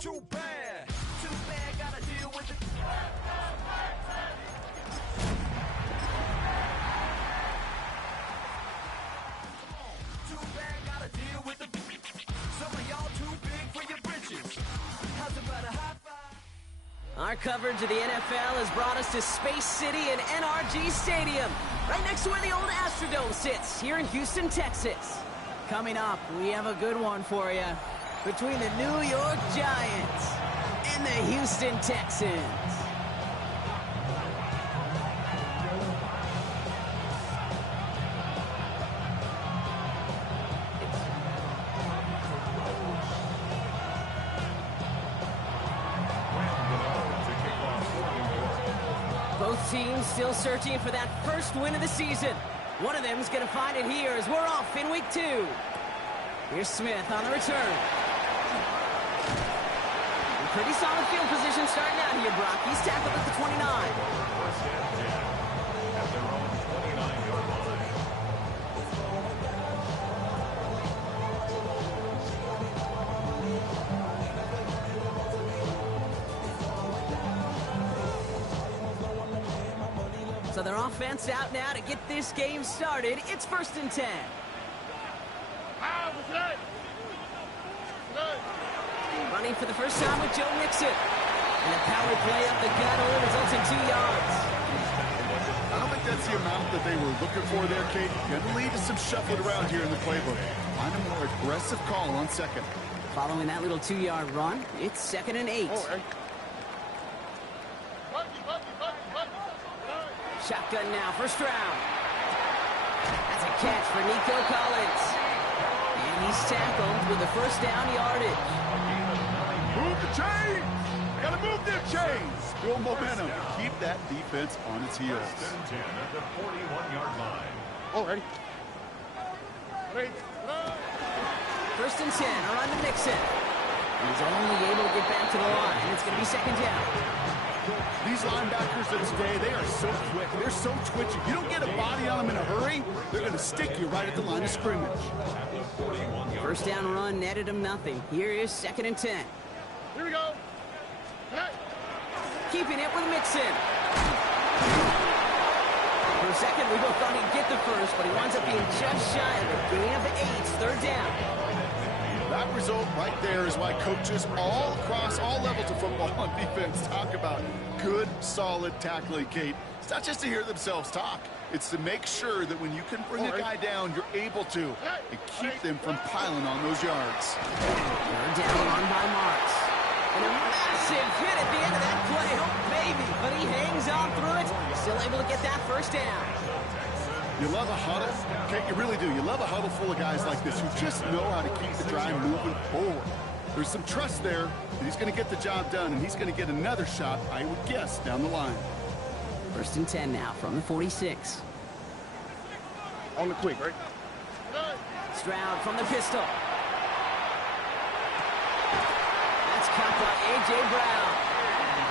Too bad, gotta deal with it. Too bad, gotta deal with it. Some of y'all too big for your britches. How's about a high five? Our coverage of the NFL has brought us to Space City and NRG Stadium, right next to where the old Astrodome sits, here in Houston, Texas. Coming up, we have a good one for you between the New York Giants and the Houston Texans. Both teams still searching for that first win of the season. One of them is going to find it here as we're off in week 2. Here's Smith on the return. Pretty solid field position starting out here, Brock. He's tackled at the 29. First and 10 at their own 29-yard line. So their offense out now to get this game started. It's 1st and 10. Running for the first time with Joe Mixon. And a power play up the gut only results in 2 yards. I don't think that's the amount that they were looking for there, Kate. Gonna lead to some shuffling around here in the playbook. Find a more aggressive call on second. Following that little 2-yard run, it's 2nd and 8. Shotgun now, first round. That's a catch for Nico Collins. And he's tackled with a first down yardage. Move the chains! Gotta move their chains! Build momentum. Keep that defense on its heels. First and 10 at the 41-yard line. Already. First and 10, around to Mixon. He's only able to get back to the line. It's going to be 2nd down. These linebackers of today, they are so quick. They're so twitchy. You don't get a body on them in a hurry, they're going to stick you right at the line of scrimmage. First down run netted him nothing. Here is 2nd and 10. Here we go. Hey. Keeping it with Mixon. For a second, we both thought he'd get the first, but he winds up being just shy of a gain of 8. 3rd down. That result right there is why coaches all across all levels of football on defense talk about good, solid tackling, Kate. It's not just to hear themselves talk. It's to make sure that when you can bring a guy down, you're able to and keep them from piling on those yards. 3rd down run by Marks. And a massive hit at the end of that play. Oh, baby. But he hangs on through it. Still able to get that first down. You love a huddle? Kate, you really do. You love a huddle full of guys like this who just know how to keep the drive moving forward. There's some trust there that he's going to get the job done, and he's going to get another shot, I would guess, down the line. 1st and 10 now from the 46. On the quick, right? Stroud from the pistol. That's caught by A.J. Brown.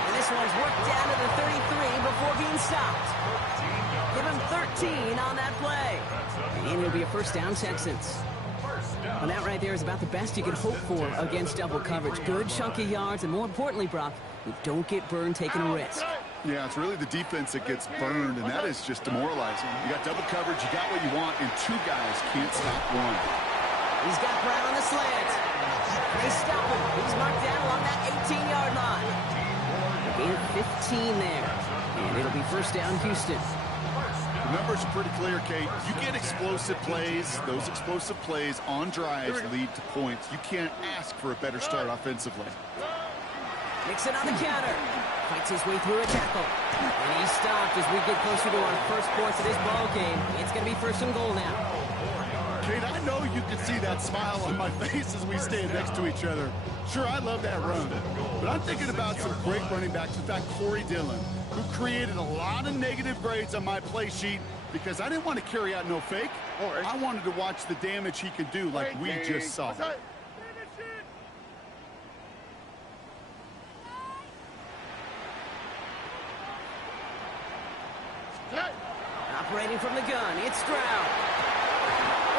And this one's worked down to the 33 before being stopped. Give him 13 on that play. And it'll be a first down, Texans. Well, that right there is about the best you can hope for against double coverage. Good chunky yards, and more importantly, Brock, you don't get burned taking a risk. Yeah, it's really the defense that gets burned, and that is just demoralizing. You got double coverage, you got what you want, and 2 guys can't stop one. He's got Brown on the slant. They stop him. He's marked down along that 18-yard line. Gain of 15 there. And it'll be first down, Houston. The numbers are pretty clear, Kate. You get explosive plays. Those explosive plays on drives lead to points. You can't ask for a better start offensively. Mixon on the counter. Fights his way through a tackle. And he's stopped as we get closer to our first points of this ball game. It's going to be 1st and goal now. Kate, I know you can see that smile on my face as we stand next to each other. Sure, I love that run. But I'm thinking about some great running backs. In fact, Corey Dillon, who created a lot of negative grades on my play sheet because I didn't want to carry out no fake. I wanted to watch the damage he could do like we just saw. Operating from the gun, it's Stroud.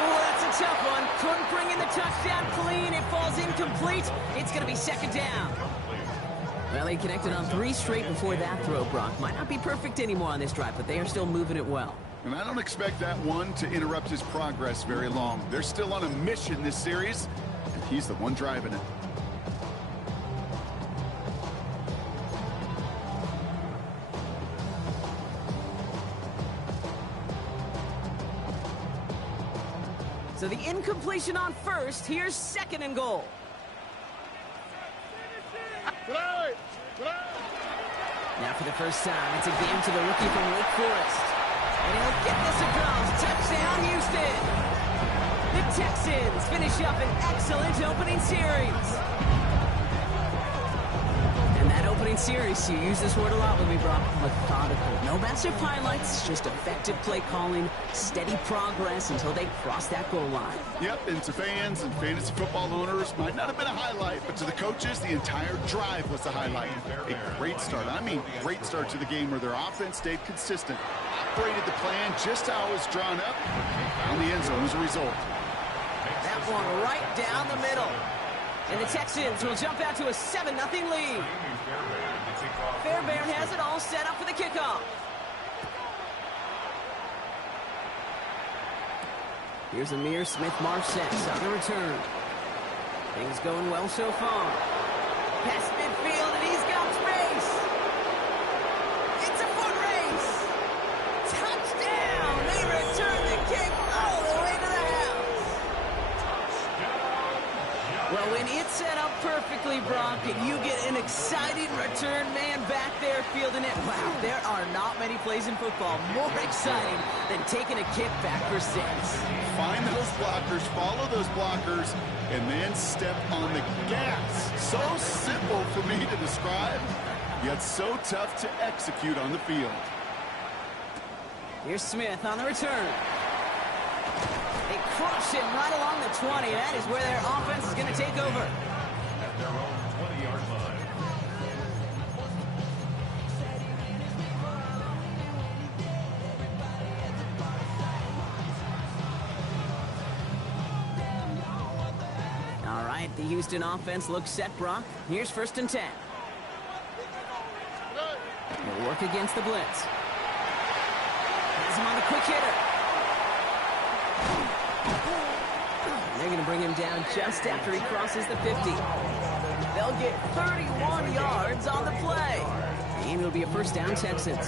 Oh, that's a tough one. Couldn't bring in the touchdown clean. It falls incomplete. It's going to be 2nd down. Well, they connected on 3 straight before that throw, Brock. Might not be perfect anymore on this drive, but they are still moving it well. And I don't expect that one to interrupt his progress very long. They're still on a mission this series, and he's the one driving it. So the incompletion on first. Here's 2nd and goal. Now for the first time, it's a game to the rookie from Wake Forest. And he'll get this across. Touchdown, Houston. The Texans finish up an excellent opening series. And that opening series, you use this word a lot with me, Brock. Methodical. No massive highlights, just effective play calling, steady progress until they cross that goal line. Yep, and to fans and fantasy football owners, might not have been a highlight, but to the coaches, the entire drive was the highlight. A great start. I mean, great start to the game where their offense stayed consistent, operated the plan just how it was drawn up, and the end zone as a result. That one right down the middle. And the Texans will jump out to a 7-0 lead. Fairbairn has it all set up for the kickoff. Here's Amir Smith-Marset on the return. Things going well so far. Past midfield, and he's got space. It's a foot race. Touchdown! They return the kick all the way to the house. Well, when it's set up perfectly, Brock, and you get an exciting return man back there fielding it, wow, there are not many plays in football more exciting than taking a kick back for 6. Find those blockers, follow those blockers, and then step on the gas. So simple for me to describe, yet so tough to execute on the field. Here's Smith on the return. They crush him right along the 20. That is where their offense is going to take over. At their own 20-yard line. All right, the Houston offense looks set, Brock. Here's 1st and 10. They'll work against the blitz. Has him on the quick hitter. They're going to bring him down just after he crosses the 50. They'll get 31 yards on the play. And it'll be a 1st down, Texans.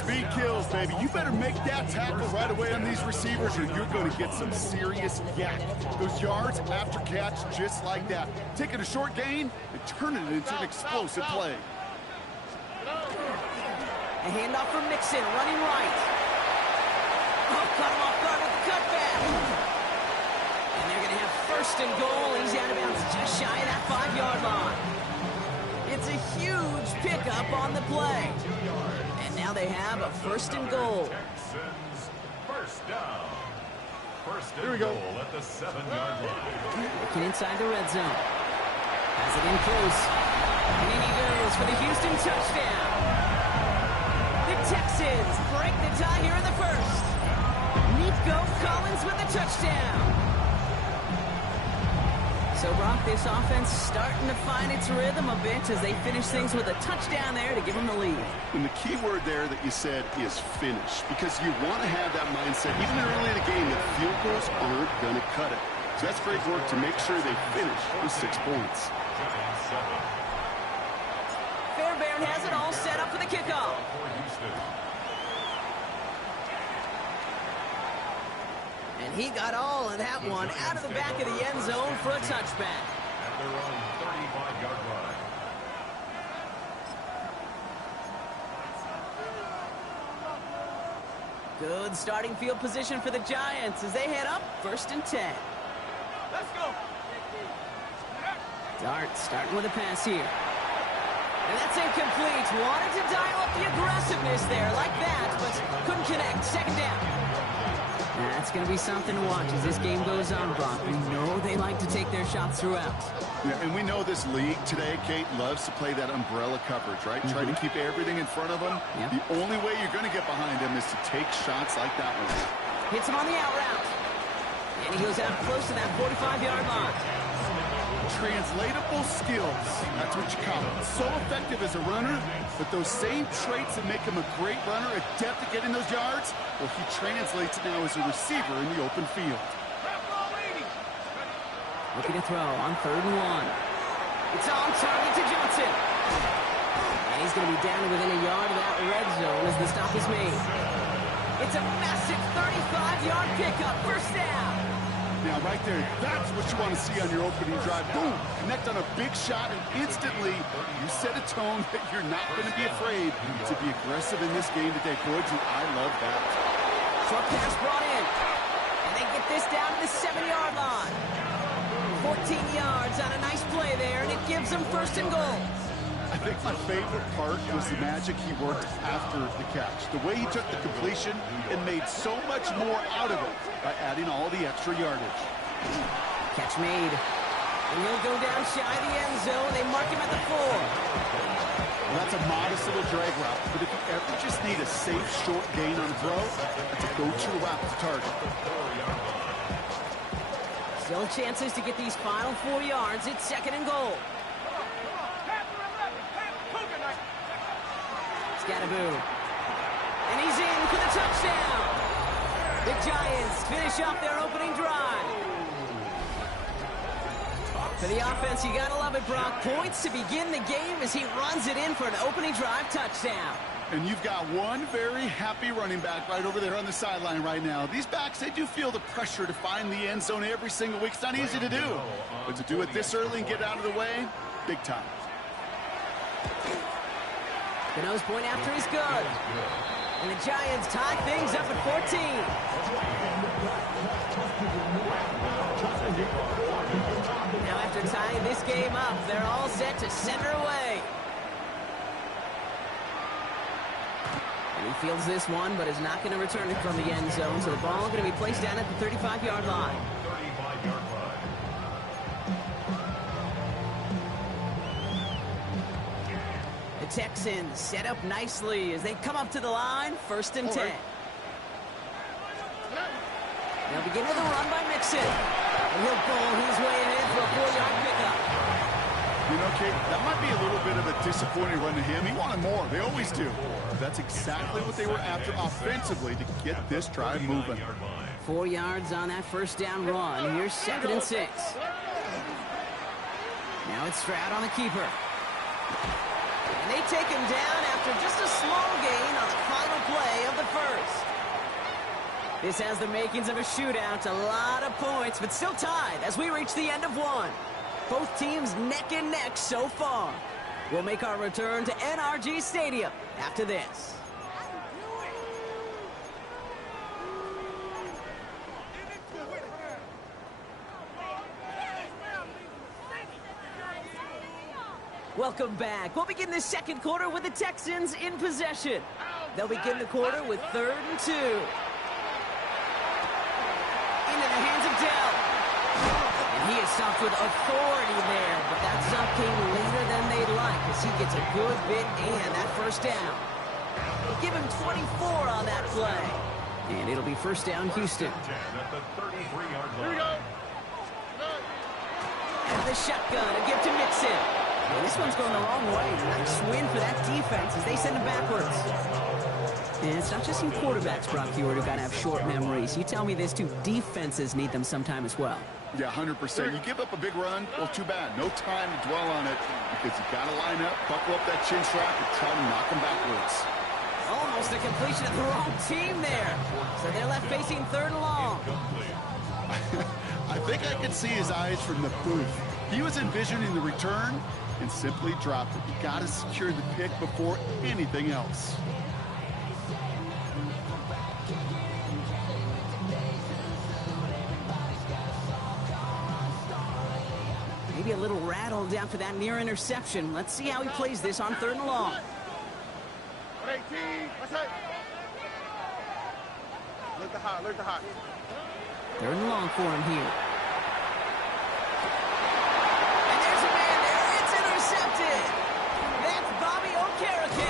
Speed kills, baby. You better make that tackle right away on these receivers or you're going to get some serious yak. Those yards after catch just like that. Taking a short gain and turning it into an explosive play. A handoff from Mixon, running right. Oh, cut him off guard with the cutback. And they're going to have 1st and goal. He's out of bounds just shy of that 5-yard line. It's a huge pickup on the play. And now they have a 1st and goal. Texans, 1st down. 1st Here we and go. goal at the 7-yard line. Looking inside the red zone. Has it in close. And in he goes for the Houston touchdown. The Texans break the tie here in the 1st. Nico Collins with the touchdown. So, Brock, this offense starting to find its rhythm a bit as they finish things with a touchdown there to give them the lead. And the key word there that you said is finish, because you want to have that mindset, even early in the game, that field goals aren't going to cut it. So that's great work to make sure they finish with 6 points. Fairbairn has it all set up for the kickoff. And he got all of that one out of the back of the end zone for a touchback. At their own 35-yard line. Good starting field position for the Giants as they head up 1st and 10. Let's go. Dart starting with a pass here. And that's incomplete. Wanted to dial up the aggressiveness there like that, but couldn't connect. 2nd down. That's going to be something to watch as this game goes on, Brock. We know they like to take their shots throughout. Yeah, and we know this league today, Kate, loves to play that umbrella coverage, right? Try to keep everything in front of them. Yep. The only way you're going to get behind them is to take shots like that one. Hits him on the out route. And he goes out close to that 45-yard line. translatable skills. That's what you call it. So effective as a runner, but those same traits that make him a great runner, adept at getting those yards, well, he translates it now as a receiver in the open field. Looking to throw on 3rd and 1. It's on target to Johnson. And he's going to be down within a yard of that red zone as the stop is made. It's a massive 35-yard pickup, first down. Now, right there, that's what you want to see on your opening drive. Boom! Connect on a big shot, and instantly you set a tone that you're not going to be afraid to be aggressive in this game today. Boys, I love that. Short pass brought in. And they get this down to the 7-yard line. 14 yards on a nice play there, and it gives them 1st and goal. I think my favorite part was the magic he worked after the catch. The way he took the completion and made so much more out of it by adding all the extra yardage. Catch made. And he'll go down shy of the end zone. They mark him at the 4. Well, that's a modest little drag route, but if you ever just need a safe, short gain on a throw, that's a go-to route to target. Still chances to get these final 4 yards. It's 2nd and goal. Scattaboo. And he's in for the touchdown. The Giants finish off their opening drive. For the offense, you gotta love it, Brock. Points to begin the game as he runs it in for an opening drive touchdown. And you've got one very happy running back right over there on the sideline right now. These backs, they do feel the pressure to find the end zone every single week. It's not easy to do. But to do it this early and get out of the way, big time. The nose point after is good. And the Giants tie things up at 14. Now after tying this game up, they're all set to center away. And he fields this one, but is not going to return it from the end zone. So the ball going to be placed down at the 35-yard line. 35-yard line. Texans set up nicely as they come up to the line. 1st and 10. They'll begin with a run by Mixon. And he'll pull his way in for a 4-yard pickup. You know, Kate, that might be a little bit of a disappointing run to him. He wanted more. They always do. That's exactly what they were after offensively to get this drive moving. 4 yards on that 1st down run. Here's 2nd and 6. Now it's Stroud on the keeper. And they take him down after just a small gain on the final play of the 1st. This has the makings of a shootout. A lot of points, but still tied as we reach the end of one. Both teams neck and neck so far. We'll make our return to NRG Stadium after this. Welcome back. We'll begin the 2nd quarter with the Texans in possession. They'll begin the quarter with 3rd and 2. Into the hands of Dell. And he is stopped with authority there, but that stop came later than they'd like as he gets a good bit and that 1st down. Give him 24 on that play. And it'll be 1st down, Houston. At the 33-yard line. Here we go. And the shotgun to give to Mixon. And this one's going the wrong way. Nice win for that defense as they send him backwards. And it's not just some quarterbacks, Brock Hewitt, who got to have short memories. You tell me this too, defenses need them sometime as well. Yeah, 100%. You give up a big run, well, too bad. No time to dwell on it because you got to line up, buckle up that chin strap, and try to knock them backwards. Almost a completion of the wrong team there. So they're left facing 3rd and long. I think I could see his eyes from the booth. He was envisioning the return and simply dropped it. You got to secure the pick before anything else. Maybe a little rattled after that near interception. Let's see how he plays this on 3rd and long. 118. What's that? Look the hot. Look the hot. 3rd and long for him here. And there's a man there. It's intercepted. That's Bobby Okereke.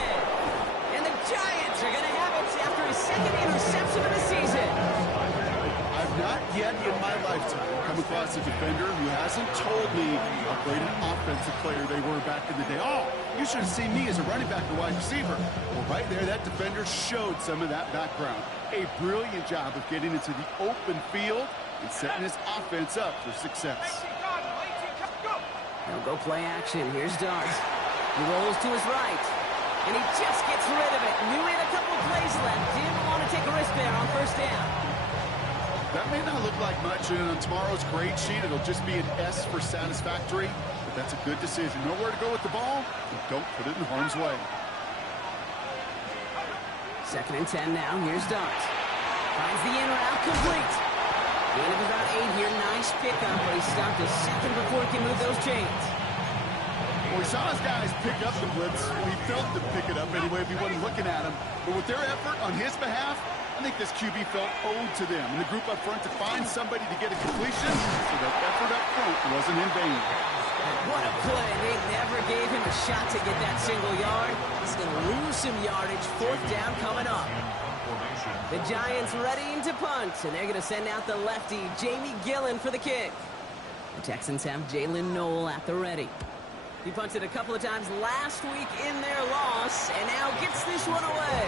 And the Giants are going to have it after his 2nd interception of the season. I've not yet in my lifetime come across a defender who has hasn't told me how great an offensive player they were back in the day. Oh, you should have seen me as a running back or wide receiver. Well, right there, that defender showed some of that background. A brilliant job of getting into the open field and setting his offense up for success. They'll go play action. Here's Darts. He rolls to his right. And he just gets rid of it. Knew he had a couple of plays left. Didn't want to take a risk there on first down. That may not look like much, and on tomorrow's grade sheet, it'll just be an S for satisfactory, but that's a good decision. Nowhere to go with the ball, and don't put it in harm's way. 2nd and 10 now. Here's Darts. Finds the in route, complete. Gain of about 8 here. Nice pickup, but he stopped a second before he can move those chains. Well, we saw his guys pick up the blitz. We felt them pick it up anyway if he wasn't looking at him. But with their effort on his behalf, I think this QB felt owed to them. And the group up front to find somebody to get a completion, so that effort up front wasn't in vain. What a play. They never gave him a shot to get that single yard. He's going to lose some yardage. 4th down coming up. The Giants readying to punt, and they're going to send out the lefty, Jamie Gillen, for the kick. The Texans have Jalen Noel at the ready. He punted a couple of times last week in their loss, and now gets this one away.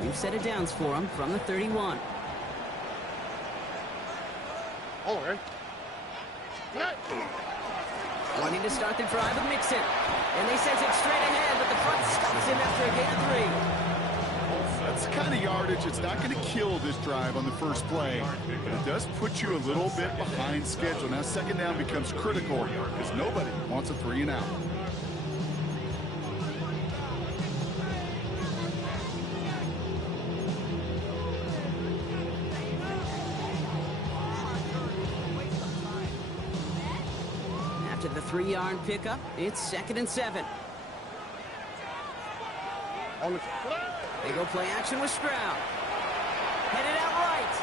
We've set it downs for him from the 31. All right. Wanting to start the drive with Mixon. And they send it straight ahead, but the front stops him after a gain of 3. That's the kind of yardage it's not going to kill this drive on the first play, but it does put you a little bit behind schedule. Now 2nd down becomes critical because nobody wants a 3 and out. After the 3-yard pickup, it's 2nd and 7. They go play action with Stroud. Headed out right.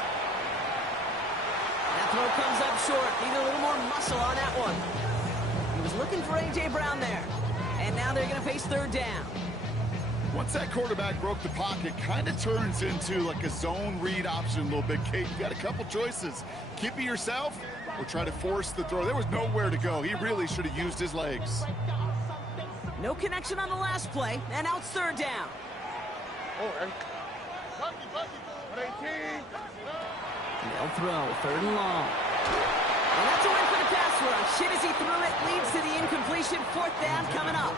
That throw comes up short. Need a little more muscle on that one. He was looking for A.J. Brown there. And now they're going to face 3rd down. Once that quarterback broke the pocket, kind of turns into like a zone read option a little bit. Kate, you got a couple choices. Keep it yourself or try to force the throw. There was nowhere to go. He really should have used his legs. No connection on the last play, and now it's 3rd down. They'll throw, 3rd and long. And that's a win for the pass rush. Hit as he threw it, leads to the incompletion. 4th down coming up.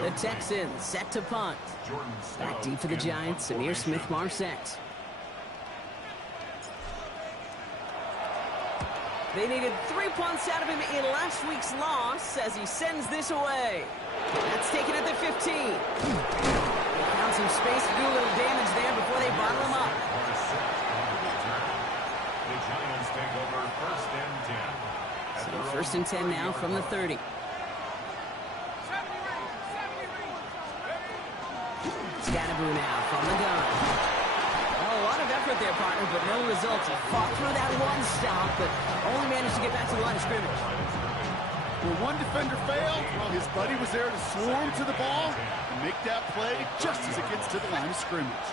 The Texans set to punt. Back deep for the Giants, Amir Smith-Marset. They needed 3 punts out of him in last week's loss as he sends this away. That's taken at the 15. They found some space to do a little damage there before they bottle him up. The Giants take over 1st and 10. So 1st and 10 now from the 30. Scatterboo now from the gun. Oh, a lot of effort there, partner, but no results. He fought through that one stop, but only managed to get back to the line of scrimmage. Where one defender failed, well, his buddy was there to swarm to the ball and make that play just as it gets to the line of scrimmage.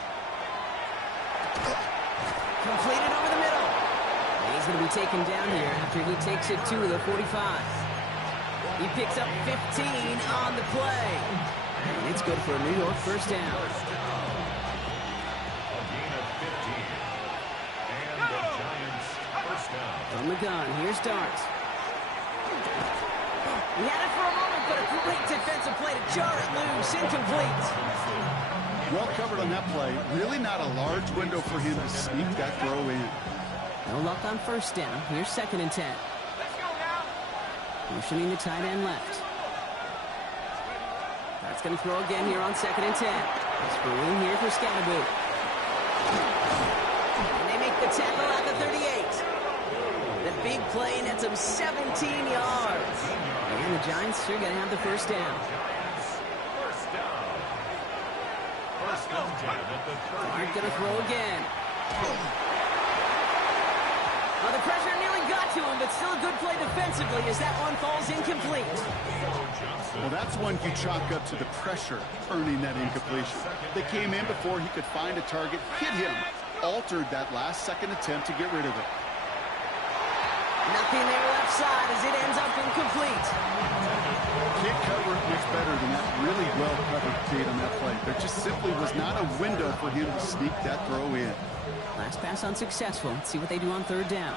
Completed over the middle. And he's going to be taken down here after he takes it to the 45. He picks up 15 on the play. And it's good for a New York 1st down. A gain of 15. And the Giants 1st down. From the gun, here's Darts. He had it for a moment, but a great defensive play to jar it loose. Incomplete. Well covered on that play. Really not a large window for him to sneak that throw in. No luck on 1st down. Here's 2nd and 10. Motioning the tight end left. That's going to throw again here on 2nd and 10. It's room here for Scatterboo. And they make the tackle at the 38. The big play nets him 17 yards. And the Giants are going to have the 1st down. 1st down. 1st and 10 at the 30. Hart going to throw again. Well, The pressure nearly got to him, but still a good play defensively as that one falls incomplete. Well, that's one you chalk up to the pressure earning that incompletion. They came in before he could find a target, hit him, altered that last-second attempt to get rid of it. Nothing there left side as it ends up incomplete. Can't cover it much better than that really well-covered Kate on that play. There just simply was not a window for him to sneak that throw in. Last pass unsuccessful. Let's see what they do on third down.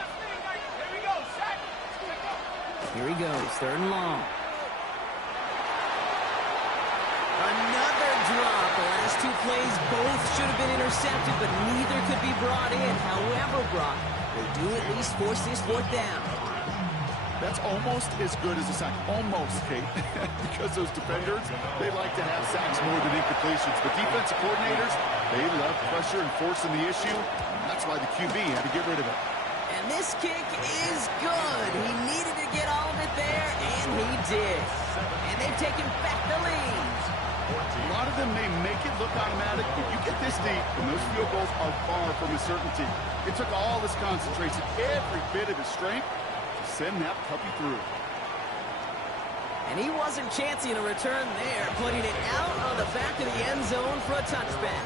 Here he goes, third and long. Another drop. The last two plays both should have been intercepted, but neither could be brought in. However, Brock, they do at least force this fourth down. That's almost as good as a sack. Almost, Kate. Because those defenders, they like to have sacks more than incompletions. But defensive coordinators, they love pressure and forcing the issue. That's why the QB had to get rid of it. And this kick is good. He needed to get all of it there, and he did. And they've taken back the lead. A lot of them may make it look automatic, but you get this deep, and those field goals are far from a certainty. It took all this concentration, every bit of his strength, to send that puppy through. And he wasn't chancing a return there, putting it out on the back of the end zone for a touchback.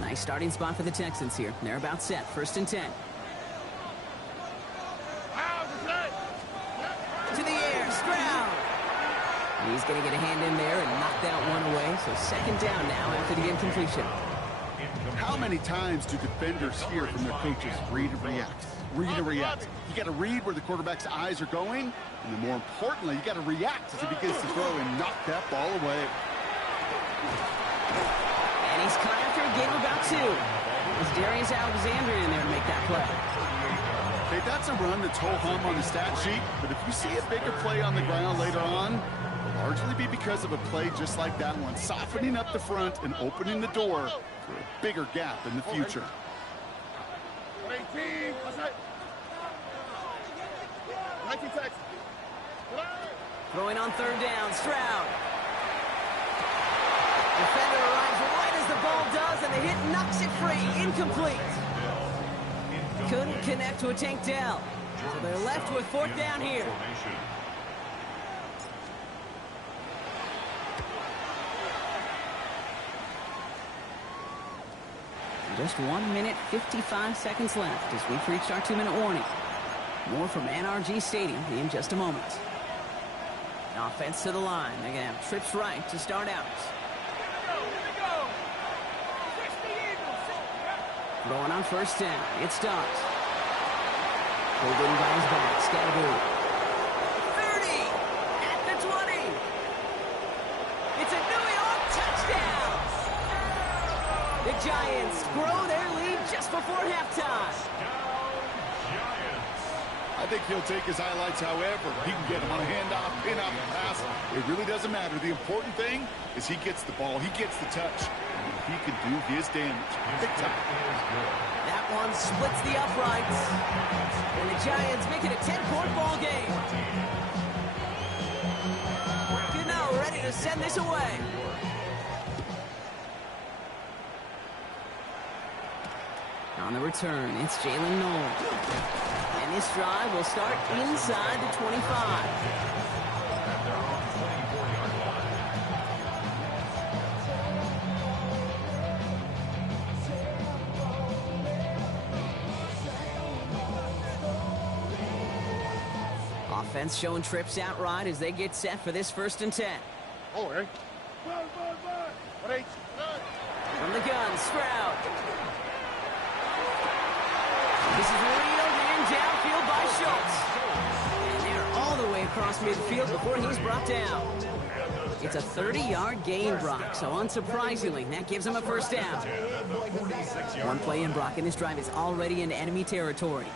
Nice starting spot for the Texans here. They're about set. First and 10. To the air, Stroud. He's going to get a hand in there and knock that one away. So second down now after the incompletion. How many times do defenders hear from their coaches, read and react, read and react? You got to read where the quarterback's eyes are going, and then more importantly, you got to react as he begins to throw and knock that ball away. And he's caught after a gain of about 2. Is Darius Alexander in there to make that play? Okay, that's a run that's ho-hum on the stat sheet, but if you see a bigger play on the ground later on, it'll largely be because of a play just like that one, softening up the front and opening the door for a bigger gap in the future. Throwing on third down, Stroud. Defender arrives right as the ball does, and the hit knocks it free. Incomplete. Couldn't connect to a Tank Dell. So they're left with fourth down here. Just 1 minute, 55 seconds left as we've reached our 2-minute warning. More from NRG Stadium in just a moment. Offense to the line. They're going to have trips right to start out. Throwing on first down. It's Dobbs. Pulled in by his back. Scatterboo. 30 at the 20. It's a New York touchdown. The Giants grow their lead just before halftime. I think he'll take his highlights however he can get them on a handoff, pin-off, pass. It really doesn't matter. The important thing is he gets the ball, he gets the touch, and he can do his damage. Big time. That one splits the uprights. And the Giants make it a 10-point ball game. You know, ready to send this away. On the return, it's Jalen Noel. And this drive will start inside the 25. Offense showing trips out right as they get set for this first and 10. Oh, hey. From the gun, Stroud. This is reeled in downfield by Schultz. And they're all the way across midfield before he's brought down. It's a 30-yard gain, Brock, so unsurprisingly, that gives him a first down. One play in, Brock, and this drive is already into enemy territory.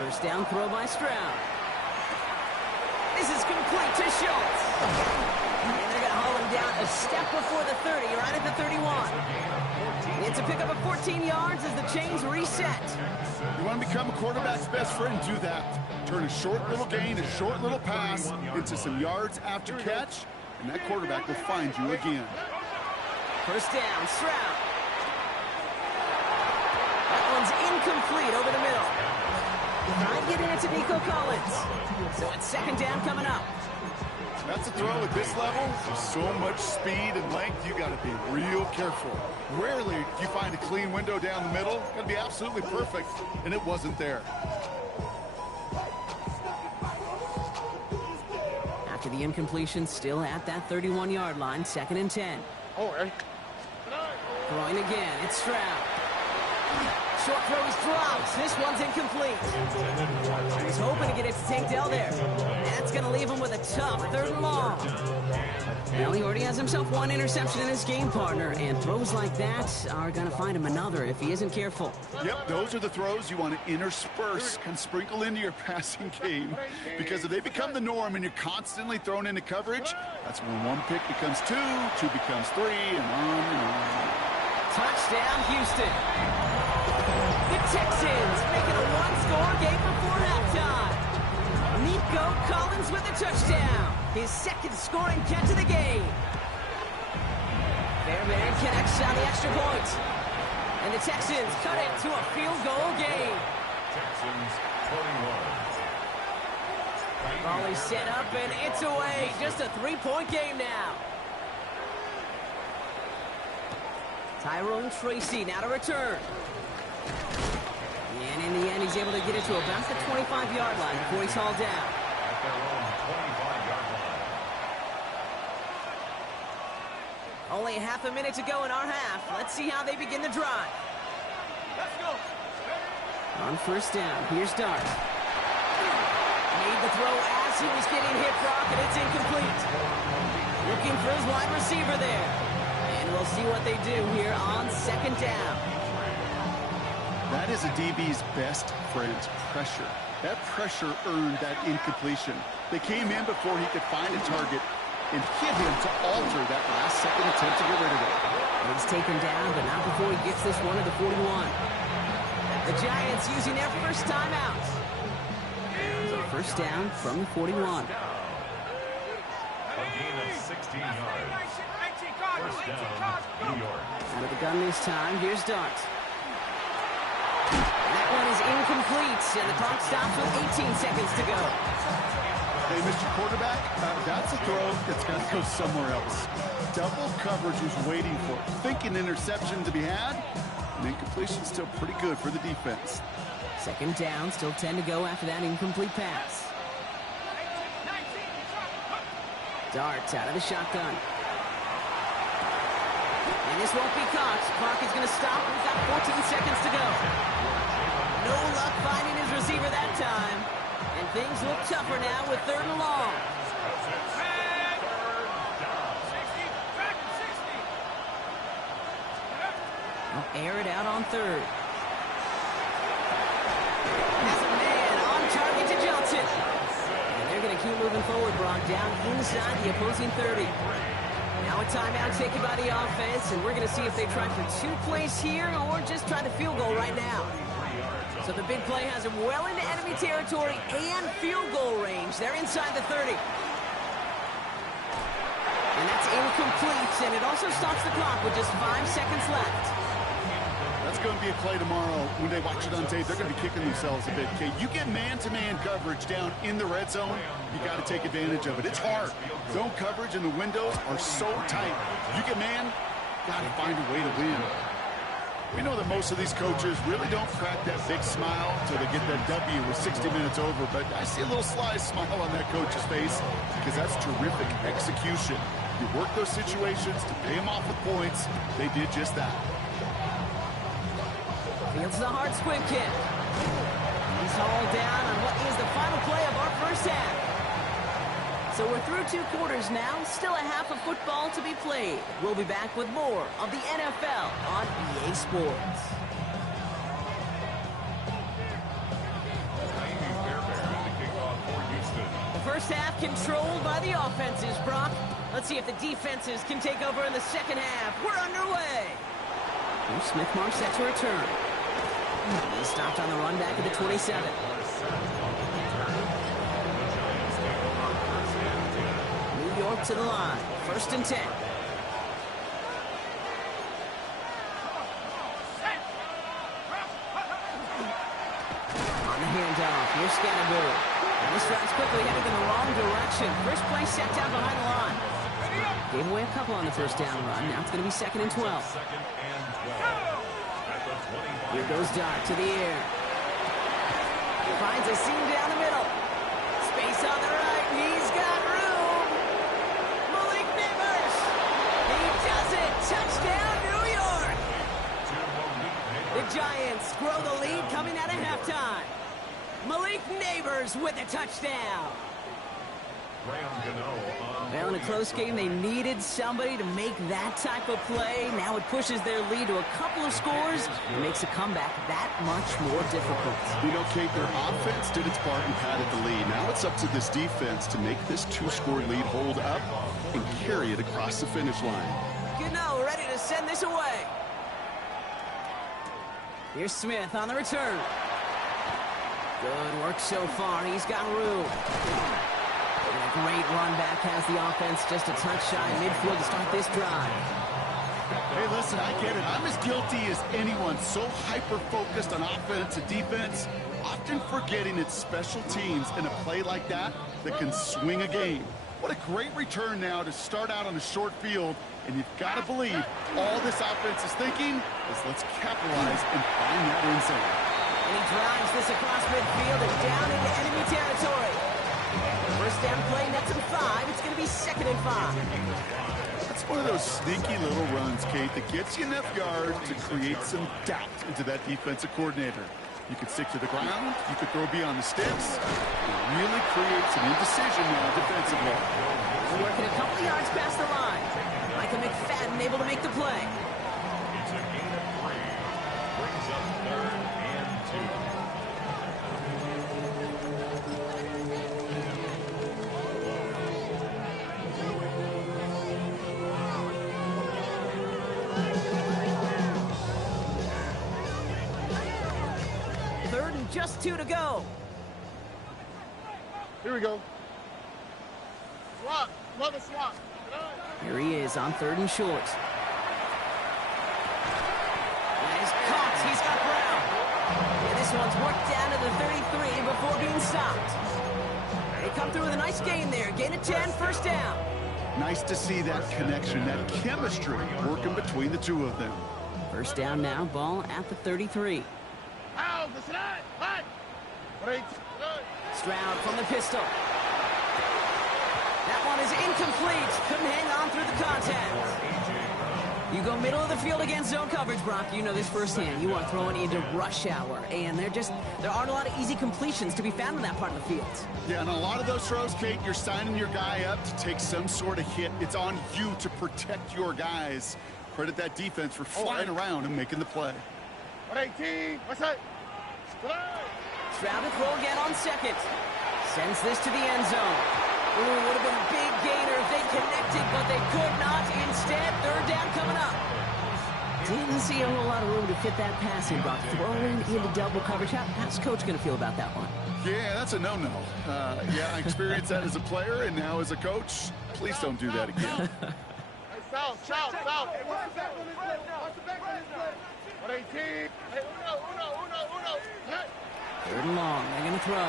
First down throw by Stroud. This is complete to Schultz. And they're going to haul him down a step before the 30, right at the 31. It's a pick up a 14 yards as the chains reset. You want to become a quarterback's best friend, do that. Turn a short little gain, a short little pass into some yards after catch, and that quarterback will find you again. First down, Stroud. That one's incomplete over the middle. Not getting it to Nico Collins. So it's second down coming up. That's a throw at this level. There's so much speed and length, you got to be real careful. Rarely do you find a clean window down the middle. Got to be absolutely perfect, and it wasn't there. After the incompletion, still at that 31-yard line, second and 10. Throwing again, it's Stroud. Short throw is dropped. This one's incomplete. He was hoping to get it to Tank Dell there. That's going to leave him with a tough third and long. Well, he already has himself one interception in his game, partner, and throws like that are going to find him another if he isn't careful. Yep, those are the throws you want to intersperse and sprinkle into your passing game, because if they become the norm and you're constantly thrown into coverage, that's when one pick becomes two, two becomes three, and on and on. Touchdown, Houston. The Texans making a one-score game before halftime. Nico Collins with a touchdown. His second scoring catch of the game. Fairbairn connects on the extra point. And the Texans cut it to a field goal game. Texans 21. Volley set up and it's away. Just a three-point game now. Tyrone Tracy now to return. And in the end, he's able to get it to about the 25-yard line before he's hauled down. At their own 25-yard line. Only half a minute to go in our half. Let's see how they begin the drive. Let's go. On first down, here's Dart. Made the throw as he was getting hit, Brock, and it's incomplete. Looking for his wide receiver there. And we'll see what they do here on second down. That is a DB's best friend, pressure. That pressure earned that incompletion. They came in before he could find a target and hit him to alter that last-second attempt to get rid of it. He's taken down, but not before he gets this one at the 41. The Giants using their first timeout. So first down from the 41. A gain of 16 yards. First down, New York. Out of the gun this time, here's Dart. That one is incomplete, and the clock stops with 18 seconds to go. Hey, Mr. Quarterback, that's a throw that's got to go somewhere else. Double coverage was waiting for it. Thinking interception to be had, and incompletion's still pretty good for the defense. Second down, still 10 to go after that incomplete pass. Dart out of the shotgun. And this won't be caught. Clock is going to stop. We've got 14 seconds to go. No luck finding his receiver that time. And things look tougher now with third and long. They'll air it out on third. Has a man on target to Johnson. And they're going to keep moving forward, Brock, down inside the opposing 30. Now a timeout taken by the offense, and we're going to see if they try for 2 plays here or just try the field goal right now. So the big play has them well into enemy territory and field goal range. They're inside the 30. And that's incomplete, and it also stops the clock with just 5 seconds left. That's going to be a play tomorrow. When they watch it on tape, they're going to be kicking themselves a bit. Okay, you get man-to-man coverage down in the red zone, you got to take advantage of it. It's hard. Zone coverage and the windows are so tight. You get man, got to find a way to win. We know that most of these coaches really don't crack that big smile until they get that W with 60 minutes over, but I see a little sly smile on that coach's face because that's terrific execution. You work those situations to pay them off with points. They did just that. Fields the hard squib kick. He's hauled down on what is the final play of our first half. So we're through 2 quarters now, still a half of football to be played. We'll be back with more of the NFL on EA Sports. The first half controlled by the offenses, Brock. Let's see if the defenses can take over in the second half. We're underway. Smith marks set to return. He stopped on the run back at the 27. New York to the line. 1st and 10. On the handoff, here's Scannaboo. And this drive's quickly headed in the wrong direction. First play set down behind the line. Gave away a couple on the first down run. Now it's going to be 2nd and 12. Here goes Doc to the air. Finds a seam down the middle. Space on the right. He's got room. Malik Neighbors. He does it. Touchdown, New York. The Giants grow the lead coming out of halftime. Malik Neighbors with a touchdown. Well, in a close game, they needed somebody to make that type of play. Now it pushes their lead to a couple of scores and makes a comeback that much more difficult. You know, Kate, their offense did its part and padded the lead. Now it's up to this defense to make this 2-score lead hold up and carry it across the finish line. Gano ready to send this away. Here's Smith on the return. Good work so far. He's got room. And a great run back has the offense just a touch shy midfield to start this drive. Hey, listen, I get it. I'm as guilty as anyone. So hyper-focused on offense and defense, often forgetting it's special teams in a play like that can swing a game. What a great return now to start out on a short field. And you've got to believe all this offense is thinking is let's capitalize and find that end zone. And he drives this across midfield and down into enemy territory. First down play, nets him 5. It's going to be 2nd and 5. That's one of those sneaky little runs, Kate, that gets you enough yards to create some doubt into that defensive coordinator. You could stick to the ground, you could throw beyond the sticks, and really create some indecision now defensively. He's working a couple of yards past the line. Micah McFadden able to make the play. It's a gain of 3. Brings up 3rd and 2. Just 2 to go. Here we go. Swap. Love a swap. Here he is on 3rd and short. Nice caught. He's got Brown. And this one's worked down to the 33 before being stopped. They come through with a nice gain there. Gain of 10, 1st down. Nice to see that connection, that chemistry working between the two of them. 1st down now. Ball at the 33. Stroud from the pistol. That one is incomplete. Couldn't hang on through the contact. You go middle of the field against zone coverage, Brock. You know this firsthand. You are throwing into rush hour, and there aren't a lot of easy completions to be found in that part of the field. Yeah, and a lot of those throws, Kate, you're signing your guy up to take some sort of hit. It's on you to protect your guys. Credit that defense for flying around and making the play. 118. What's that? Stroud to throw again on 2nd. Sends this to the end zone. Ooh, would have been a big gainer if they connected, but they could not. Instead, 3rd down coming up. Didn't see a whole lot of room to fit that pass in, Brock. Throwing into double coverage. How's Coach going to feel about that one? Yeah, that's a no-no. Yeah, I experienced that as a player, and now as a coach, please don't do that again. South. Hey, what's the back on this play? 118. Hey, uno. Hey. 3rd and long. They're going to throw.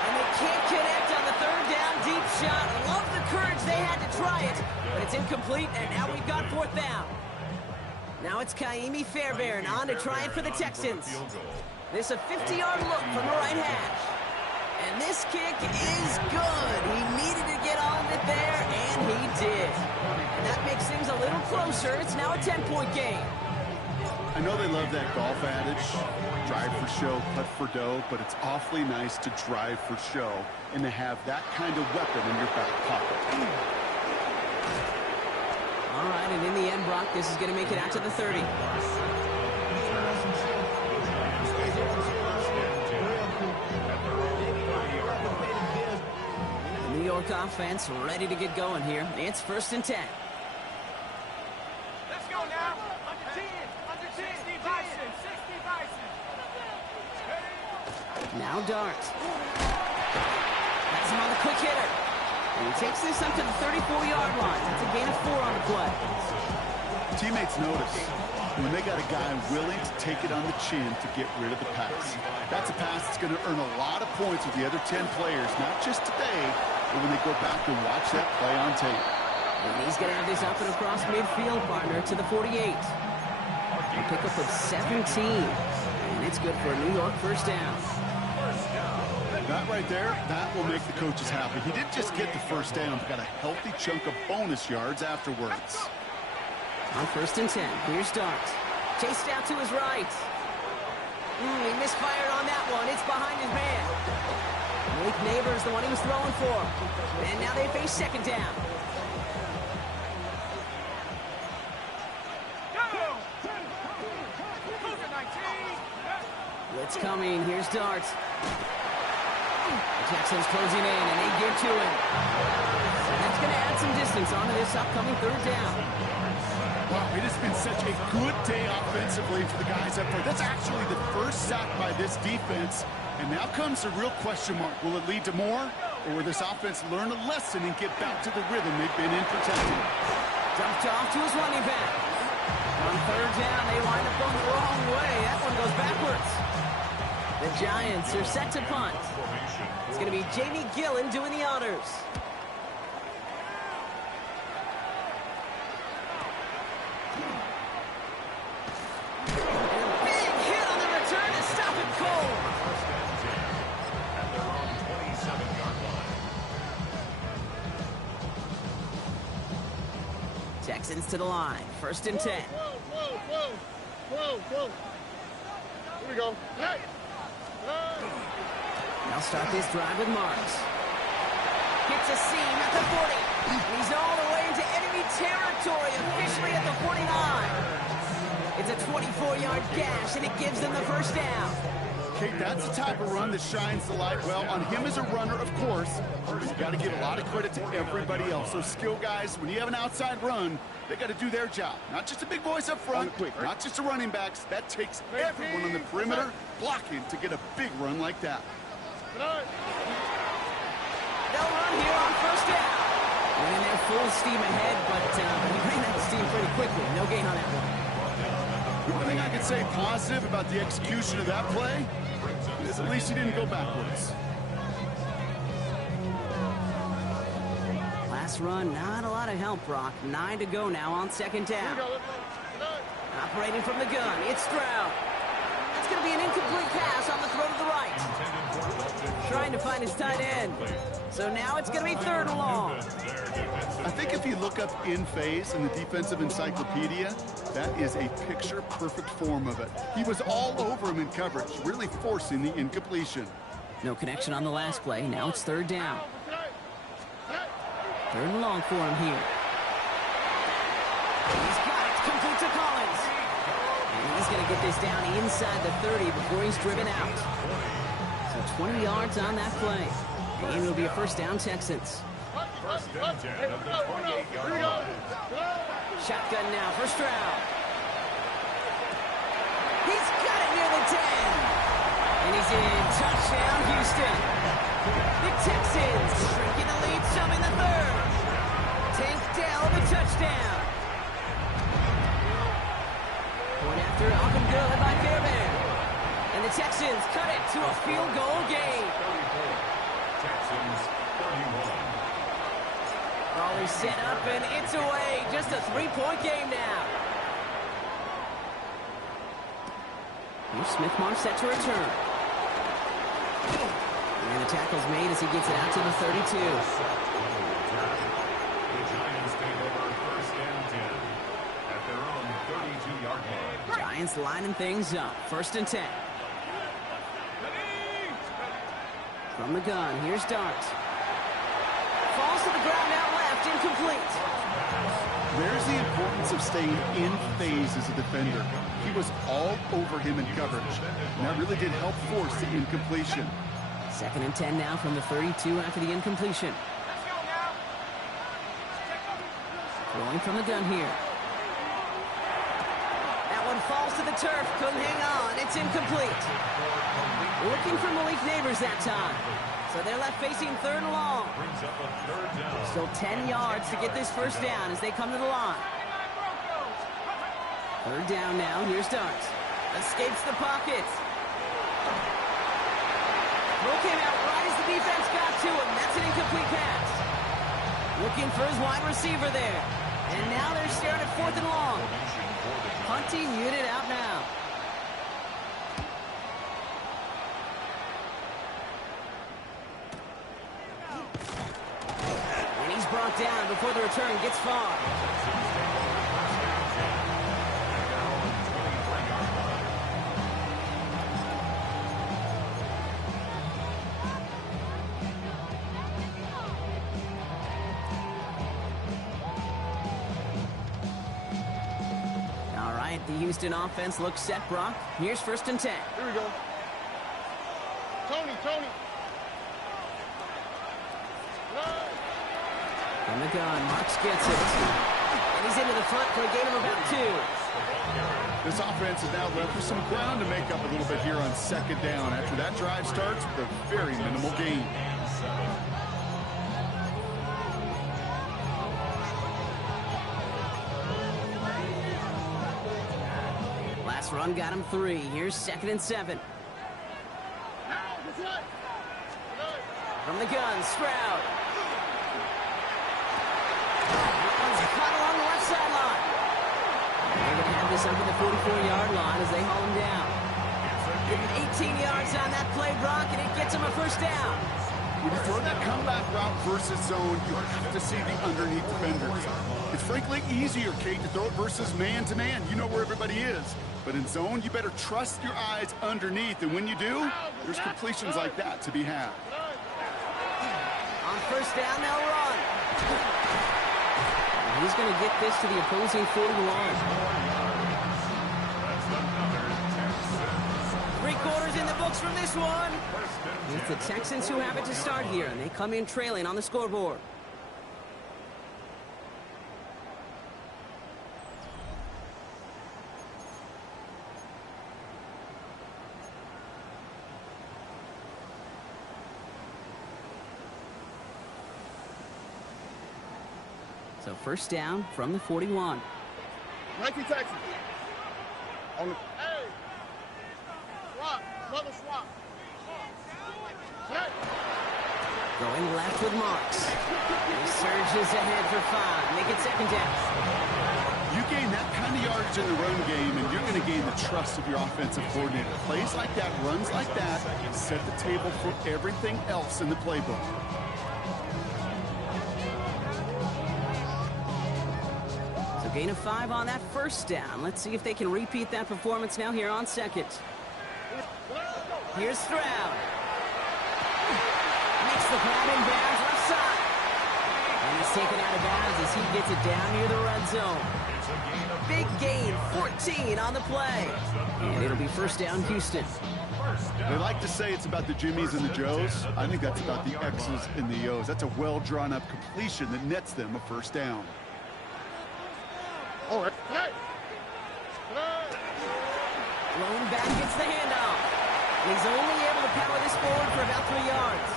And they can't connect on the 3rd down deep shot. Love the courage they had to try it, but it's incomplete, and now we've got 4th down. Now it's Kaimi Fairbairn on to try it for the Texans. This a 50-yard look from the right hash. And this kick is good. He needed to get all of it there, and he did. And that makes things a little closer. It's now a 10-point game. I know they love that golf adage, drive for show, putt for dough, but it's awfully nice to drive for show and to have that kind of weapon in your back pocket. All right, and in the end, Brock, this is going to make it out to the 30. The New York offense ready to get going here. It's 1st and 10. Now Dart. That's him on the quick hitter. And he takes this up to the 34-yard line. That's a gain of 4 on the play. Teammates notice when they got a guy willing to take it on the chin to get rid of the pass. That's a pass that's going to earn a lot of points with the other 10 players, not just today, but when they go back and watch that play on tape. And he's going to have this up and across midfield, partner, to the 48. A pickup of 17. And it's good for a New York first down. That right there, that will make the coaches happy. He didn't just get the first down, but got a healthy chunk of bonus yards afterwards. On 1st and 10, here's Dart. Chased out to his right. He misfired on that one. It's behind his man. Malik Neighbors, the one he was throwing for. And now they face 2nd down. Blitz coming. Here's Dart. The Texans closing in, and they get to him. And that's going to add some distance onto this upcoming 3rd down. Wow, it has been such a good day offensively for the guys up there. That's actually the first sack by this defense. And now comes the real question mark. Will it lead to more? Or will this offense learn a lesson and get back to the rhythm they've been in protecting? Dumped off to his running back. On 3rd down, they wind up going the wrong way. That one goes backwards. The Giants are set to punt. It's going to be Jamie Gillen doing the honors. Texans to the line. 1st and 10. Whoa. Here we go. Hey. They'll start this drive with Marks. Hits a seam at the 40. He's all the way into enemy territory, officially at the 49. It's a 24-yard gash, and it gives them the first down. Okay, that's the type of run that shines the light well on him as a runner, of course. But you got to give a lot of credit to everybody else. Those skill guys, when you have an outside run, they got to do their job. Not just a big voice up front, not just the running backs. That takes everyone on the perimeter blocking to get a big run like that. They'll run here on 1st down. Running there full steam ahead, but he ran that steam pretty quickly. No gain on that one. The one thing I could say positive about the execution of that play is at least he didn't go backwards. Last run, not a lot of help, Brock. 9 to go now on 2nd down. Operating from the gun, it's Stroud. That's going to be an incomplete pass on the throw to the right. Trying to find his tight end. So now it's going to be 3rd and long. I think if you look up in phase in the defensive encyclopedia, that is a picture-perfect form of it. He was all over him in coverage, really forcing the incompletion. No connection on the last play. Now it's 3rd down. 3rd and long for him here. He's got it. Complete to Collins. And he's going to get this down inside the 30 before he's driven out. So 20 yards on that play. And it'll be a first down, Texans. Shotgun now for Stroud. He's got it near the 10. And he's in. Touchdown, Houston. The Texans shrinking the lead some in the 3rd. Tank Dell, the touchdown. Point after, up and good by Fairbairn. And the Texans cut it to a field goal game. Texans 31. Brawler's set up, and it's away. Just a 3-point game now. Here's Smith-Marr set to return. And the tackle's made as he gets it out to the 32. The Giants take over 1st and 10 at their own 32-yard line. Giants lining things up. 1st and 10. From the gun, here's Dart. Falls to the ground out left, incomplete. There's the importance of staying in phase as a defender. He was all over him in coverage, and that really did help force the incompletion. 2nd and 10 now from the 32 after the incompletion. Throwing from the gun here. That one falls to the turf, couldn't hang on, it's incomplete. Looking for Malik Neighbors that time. So they're left facing third and long. Brings up a third down. Still 10 yards to get this first down as they come to the line. Third down now. Here's Starks. Escapes the pocket. Throw came out right as the defense got to him. That's an incomplete pass. Looking for his wide receiver there. And now they're staring at fourth and long. Punting unit out now. And he's brought down before the return gets far. The Houston offense looks set, Brock. Here's first and 10. Here we go. Tony. From the gun, Marks gets it. And he's into the front for a gain of about 2. This offense is now left with some ground to make up a little bit here on second down after that drive starts with a very minimal gain. Last run got him 3. Here's second and 7. From the gun, Stroud. One's caught along the left sideline. They're going to have this up at the 44-yard line as they haul him down. Getting 18 yards on that play, Brock, and it gets him a first down. When you throw that comeback route versus zone, you have to see the underneath defenders. It's frankly easier, Kate, to throw it versus man-to-man. You know where everybody is. But in zone, you better trust your eyes underneath. And when you do, there's completions like that to be had. On first down, they'll run. He's going to get this to the opposing 41. 3 quarters in the books from this one. It's the Texans who have it to start here, and they come in trailing on the scoreboard. So first down from the 41. Nike Texans. On the, hey! Swap. Another swap. Hey. Going left with Marks. He surges ahead for 5. Make it second down. You gain that kind of yardage in the run game, and you're going to gain the trust of your offensive coordinator. Plays like that, runs like that, set the table for everything else in the playbook. Gain of 5 on that first down. Let's see if they can repeat that performance now here on second. Here's Stroud. Makes the grab in bounds left side. And he's taken out of bounds as he gets it down near the red zone. Big gain, 14 on the play. And it'll be first down Houston. They like to say it's about the Jimmies and the Joes. I think that's about the X's and the O's. That's a well-drawn-up completion that nets them a first down. All right. Hey. Lone back gets the handoff. And he's only able to power this forward for about 3 yards.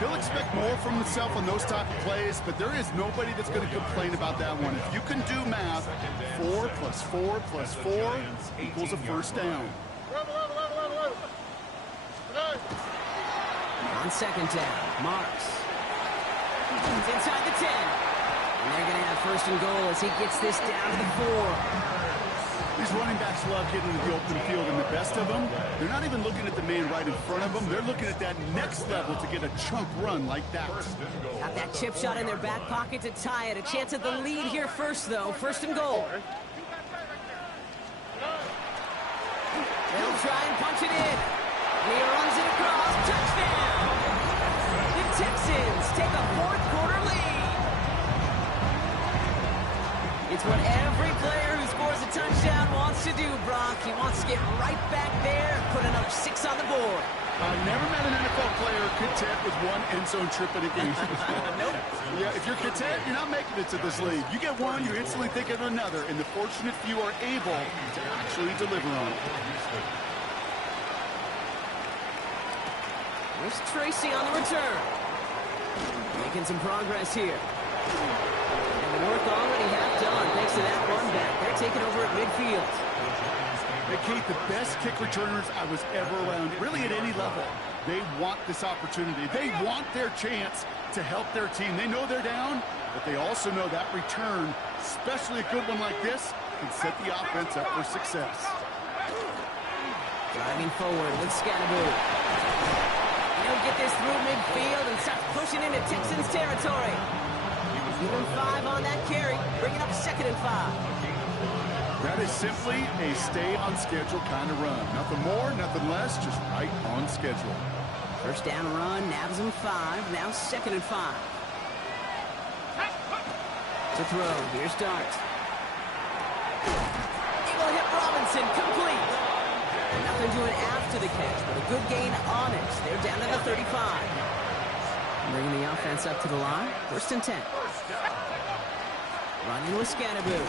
He'll expect more from himself on those type of plays, but there is nobody that's going to complain about that one. If you can do math, 4 plus 4 plus 4 equals a first down. On second down, Marks. He's inside the 10. And they're going to have first and goal as he gets this down to the 4. These running backs love getting into the open field, and the best of them, they're not even looking at the man right in front of them. They're looking at that next level to get a chunk run like that. Got that chip shot in their back pocket to tie it. A chance at the lead here first, though. First and goal. They'll try and punch it in. And he runs it across. Touchdown! The Texans take a fourth-quarter lead. It's what every player who scores a touchdown wants to to do, Brock. He wants to get right back there and put another 6 on the board. I've never met an NFL player content with one end zone trip in a game. Nope. Yeah, if you're content, you're not making it to this league. You get one, you instantly think of another, and the fortunate few are able to actually deliver on it. There's Tracy on the return. Making some progress here. And the work already half done thanks to that run back. They're taking over at midfield. Hey, Kate, the best kick returners I was ever around, really at any level, they want this opportunity. They want their chance to help their team. They know they're down, but they also know that return, especially a good one like this, can set the offense up for success. Driving forward with Scatterboot. He'll get this through midfield and starts pushing into Texans territory. Give him 5 on that carry, bringing up 2nd and 5. That is simply a stay-on-schedule kind of run. Nothing more, nothing less, just right on schedule. First down run, nabs him 5, now 2nd and 5. To throw, here's Dart. Eagle hit Robinson, complete. Nothing doing after the catch, but a good gain on it. They're down to the 35. Bringing the offense up to the line, 1st and 10. Running with Scatterboot.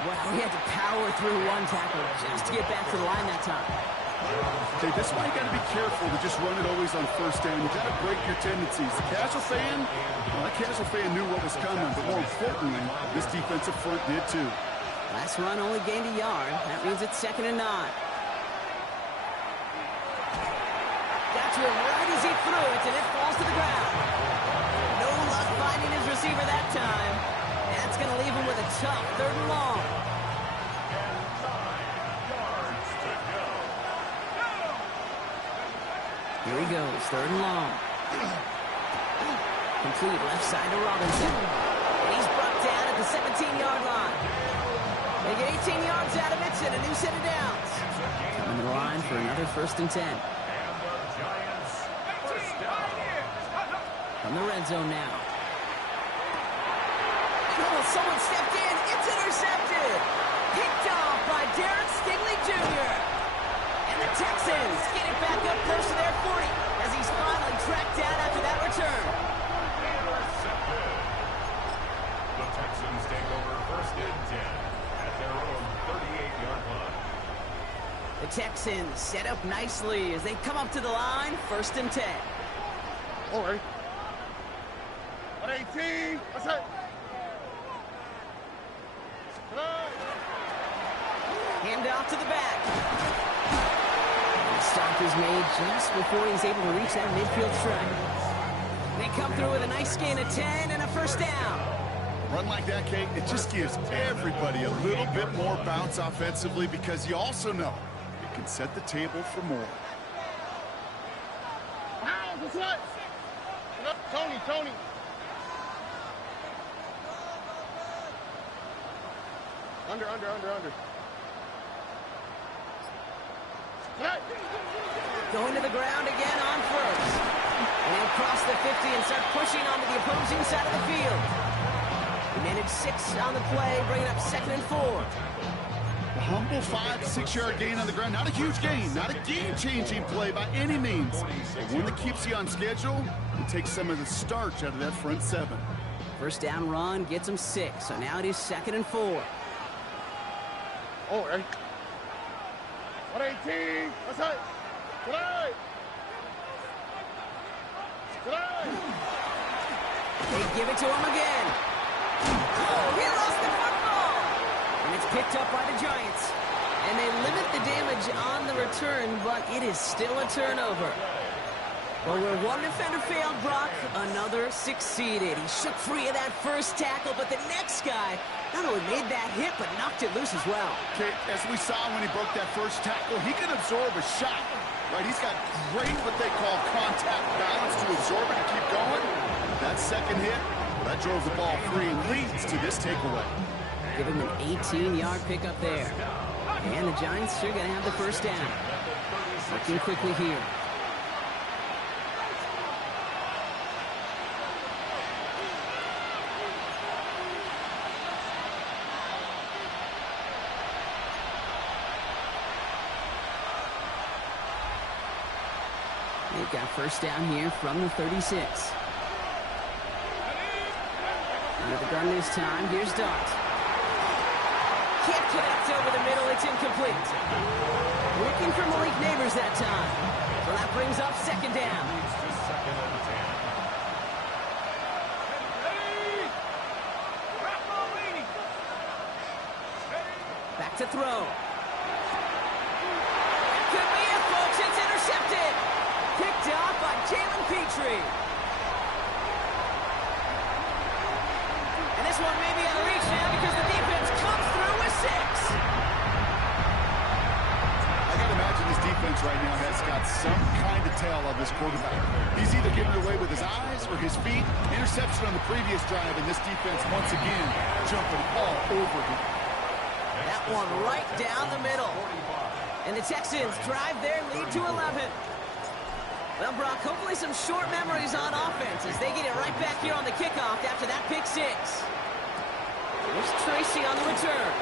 Wow, he had to power through one tackle just to get back to the line that time. Okay, this is why you got to be careful to just run it always on 1st down. You got to break your tendencies. The casual fan, well, that casual fan knew what was coming, but more importantly, this defensive front did too. Last run only gained a yard. That means it's 2nd and 9. Got to him right as he threw it, and it falls to the ground. No luck finding his receiver that time. That's going to leave him with a tough 3rd and long. Here he goes, 3rd and long. Complete left side to Robinson. And he's brought down at the 17-yard line. They get 18 yards out of it and a new set of downs. Coming to the line for another 1st and 10. From the red zone now. Oh, someone stepped in. It's intercepted. Picked off by Derek Stingley Jr. And the Texans get it back up close to their 40 as he's finally tracked down after that return. Intercepted. The Texans take over 1st and 10 at their own 38-yard line. The Texans set up nicely as they come up to the line, 1st and 10. All right. 118. What's that? Hand off to the back. The stop is made just before he's able to reach that midfield strike. They come through with a nice gain of 10 and a 1st down. Run like that, Kate, it just gives everybody a little bit more bounce offensively because you also know it can set the table for more. What's that? Tony. Under. Going to the ground again on 1st. And he'll cross the 50 and start pushing onto the opposing side of the field. He managed 6 on the play, bringing up 2nd and 4. A humble 5 to 6 yard gain on the ground. Not a huge gain, not a game-changing play by any means. But one that keeps you on schedule and takes some of the starch out of that front 7. 1st down run gets him 6, so now it is 2nd and 4. All right. 118. What's that? Tonight. They give it to him again. Oh, he lost the football. And it's picked up by the Giants. And they limit the damage on the return, but it is still a turnover. Well, where one defender failed, Brock, another succeeded. He shook free of that 1st tackle, but the next guy not only made that hit, but knocked it loose as well. Okay, as we saw when he broke that 1st tackle, he can absorb a shot. Right, he's got great what they call contact balance to absorb it and keep going. That 2nd hit, that drove the ball free and leads to this takeaway. Give him an 18-yard pickup there. And the Giants are going to have the 1st down. Working quickly here. They've got first down here from the 36. Under the gun this time, here's Dart. Can't connect over the middle, it's incomplete. Looking for Malik Neighbors that time. So that brings up second down. Back to throw. That could be it, folks. It's intercepted. Picked off by Jalen Petrie. And this one may be out of reach now because the defense comes through with 6. I gotta imagine this defense right now has got some kind of tell on this quarterback. He's either giving it away with his eyes or his feet. Interception on the previous drive, and this defense once again jumping all over him. That one right down the middle. And the Texans drive their lead to 11. Well, Brock, hopefully some short memories on offense as they get it right back here on the kickoff after that pick 6. Here's Tracy on the return.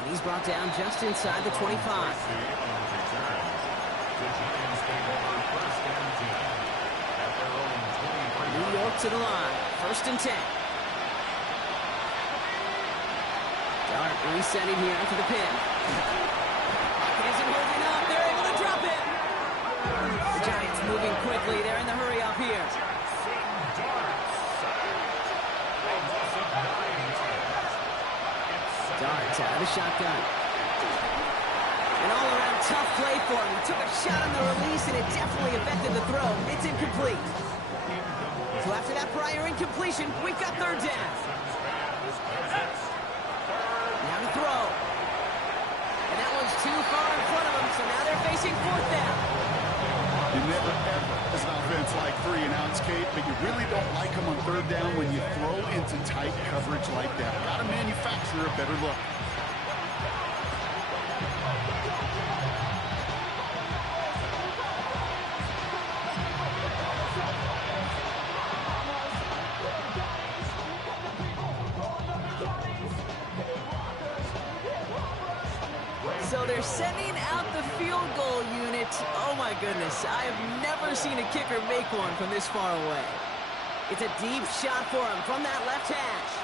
And he's brought down just inside the 25. New York to the line. First and 10. Dart resetting here after the pin. Isn't holding up. They're able to drop it. The Giants moving quickly. They're in the hurry up here. Dart's out of the shotgun. An all-around tough play for him. He took a shot on the release, and it definitely affected the throw. It's incomplete. So after that prior incompletion, we've got third down. Now to throw. And that one's too far in front of them, so now they're facing fourth down. You never, ever, as an offense, like 3-and-outs, Kate, but you really don't like them on third down when you throw into tight coverage like that. Got to manufacture a better look. So they're sending out the field goal unit. Oh my goodness, I have never seen a kicker make one from this far away. It's a deep shot for him from that left hash.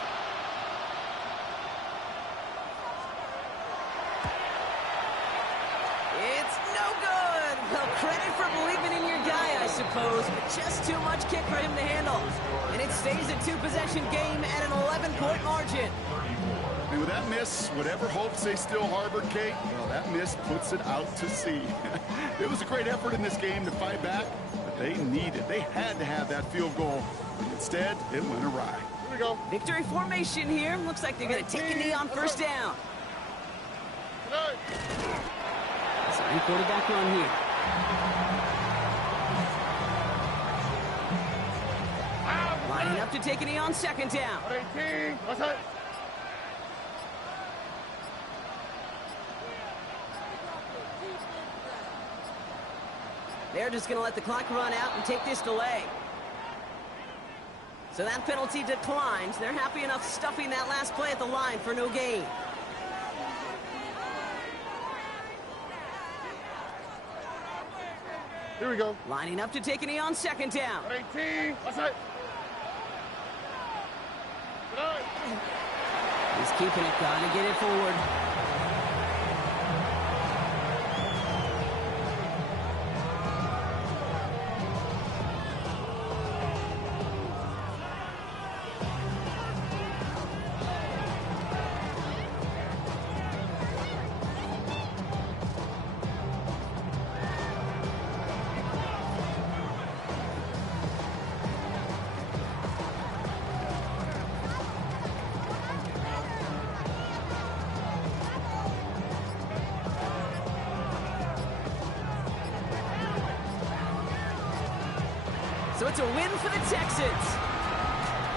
It's no good. Well, credit for believing in your guy, I suppose, but just too much kick for him to handle. And it stays a 2-possession game at an 11-point margin. And with that miss, whatever hopes they still harbored, Kate, well, that miss puts it out to sea. It was a great effort in this game to fight back, but they had to have that field goal. Instead, it went awry. Here we go. Victory formation here. Looks like they're going to take a knee on first down. Sorry, quarterback run here. Lining up to take a knee on second down. 18. What's that? They're just going to let the clock run out and take this delay. So that penalty declines. They're happy enough stuffing that last play at the line for no gain. Here we go. Lining up to take a knee on second down. 18. What's that? He's keeping it, trying to get it forward. So it's a win for the Texans.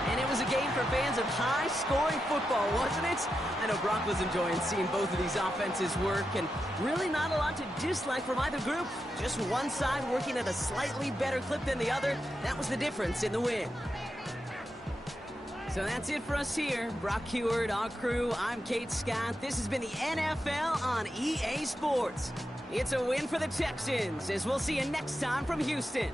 And it was a game for fans of high-scoring football, wasn't it? I know Brock was enjoying seeing both of these offenses work, and really not a lot to dislike from either group. Just one side working at a slightly better clip than the other. That was the difference in the win. So that's it for us here. Brock Heward, our crew, I'm Kate Scott. This has been the NFL on EA Sports. It's a win for the Texans, as we'll see you next time from Houston.